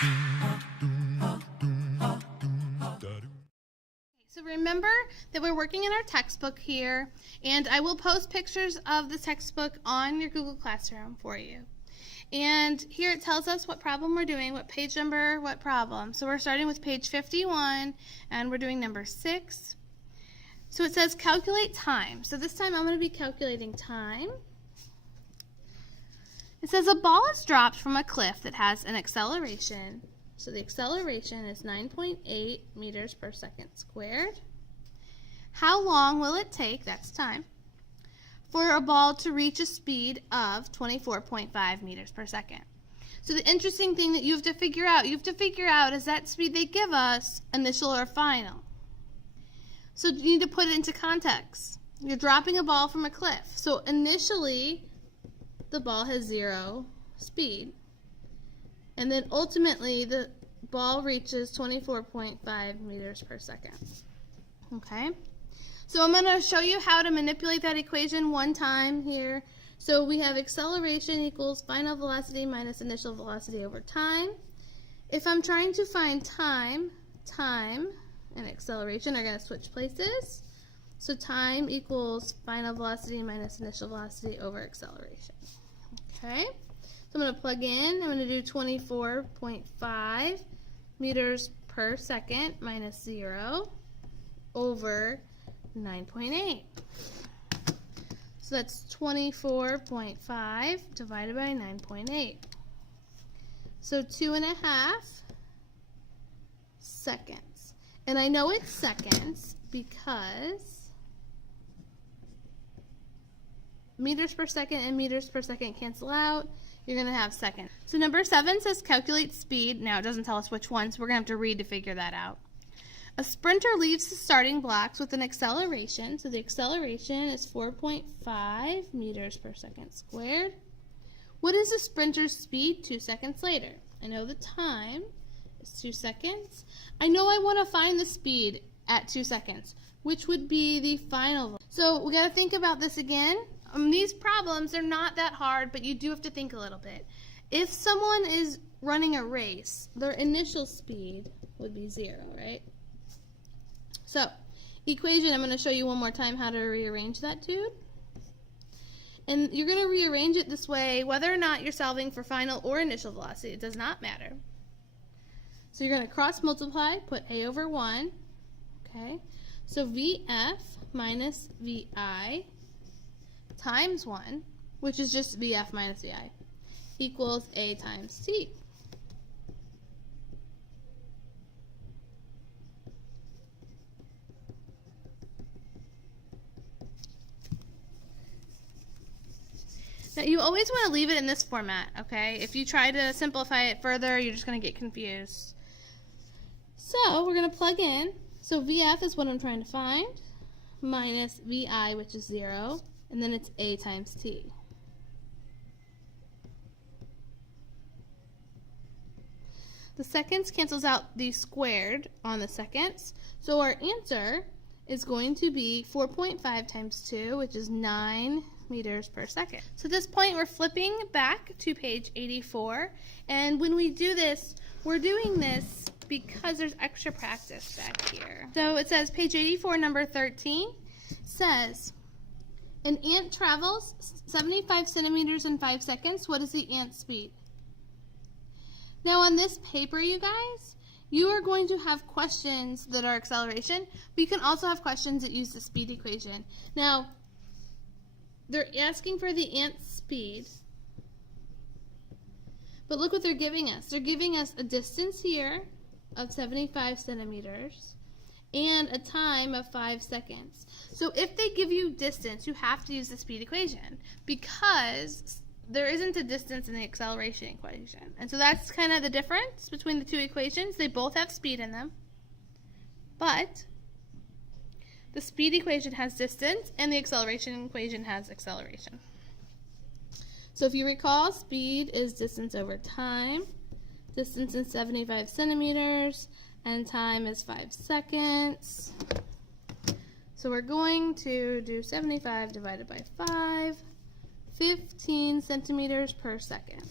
So remember that we're working in our textbook here, and I will post pictures of the textbook on your Google Classroom for you. And here it tells us what problem we're doing, what page number, what problem. So we're starting with page 51, and we're doing number 6. So it says calculate time. So this time I'm going to be calculating time. It says a ball is dropped from a cliff that has an acceleration. So the acceleration is 9.8 meters per second squared. How long will it take, that's time, for a ball to reach a speed of 24.5 meters per second? So the interesting thing that you have to figure out is that speed they give us initial or final. So you need to put it into context. You're dropping a ball from a cliff. So initially, the ball has 0 speed. And then ultimately, the ball reaches 24.5 meters per second. Okay? So I'm going to show you how to manipulate that equation one time here. So we have acceleration equals final velocity minus initial velocity over time. If I'm trying to find time and acceleration are going to switch places. So time equals final velocity minus initial velocity over acceleration. Okay? So I'm going to plug in. I'm going to do 24.5 meters per second minus 0 over 9.8. So that's 24.5 divided by 9.8. So 2.5 seconds. And I know it's seconds because meters per second and meters per second cancel out. You're going to have seconds. So number 7 says calculate speed. Now it doesn't tell us which one, so we're going to have to read to figure that out. A sprinter leaves the starting blocks with an acceleration. So the acceleration is 4.5 meters per second squared. What is the sprinter's speed 2 seconds later? I know the time is 2 seconds. I know I want to find the speed at 2 seconds, which would be the final. So we got to think about this again. These problems are not that hard, but you do have to think a little bit. If someone is running a race, their initial speed would be 0, right? So, equation, I'm going to show you one more time how to rearrange that, dude. And you're going to rearrange it this way, whether or not you're solving for final or initial velocity. It does not matter. So you're going to cross multiply, put a over 1. Okay? So VF minus VI times 1, which is just VF minus VI, equals A times T. Now, you always want to leave it in this format, okay? If you try to simplify it further, you're just going to get confused. So, we're going to plug in. So, VF is what I'm trying to find, minus VI, which is 0, and then it's A times T. The seconds cancels out the squared on the seconds, so our answer is going to be 4.5 times 2, which is 9 meters per second. So at this point, we're flipping back to page 84, and when we do this, we're doing this because there's extra practice back here. So it says, page 84, number 13, says, an ant travels 75 centimeters in 5 seconds. What is the ant's speed? Now on this paper, you guys, you are going to have questions that are acceleration, but you can also have questions that use the speed equation. Now, they're asking for the ant's speed, but look what they're giving us. They're giving us a distance here of 75 centimeters and a time of 5 seconds. So if they give you distance, you have to use the speed equation because there isn't a distance in the acceleration equation. And so that's kind of the difference between the two equations. They both have speed in them, but the speed equation has distance and the acceleration equation has acceleration. So if you recall, speed is distance over time. Distance is 75 centimeters and time is 5 seconds. So we're going to do 75 divided by 5, 15 centimeters per second.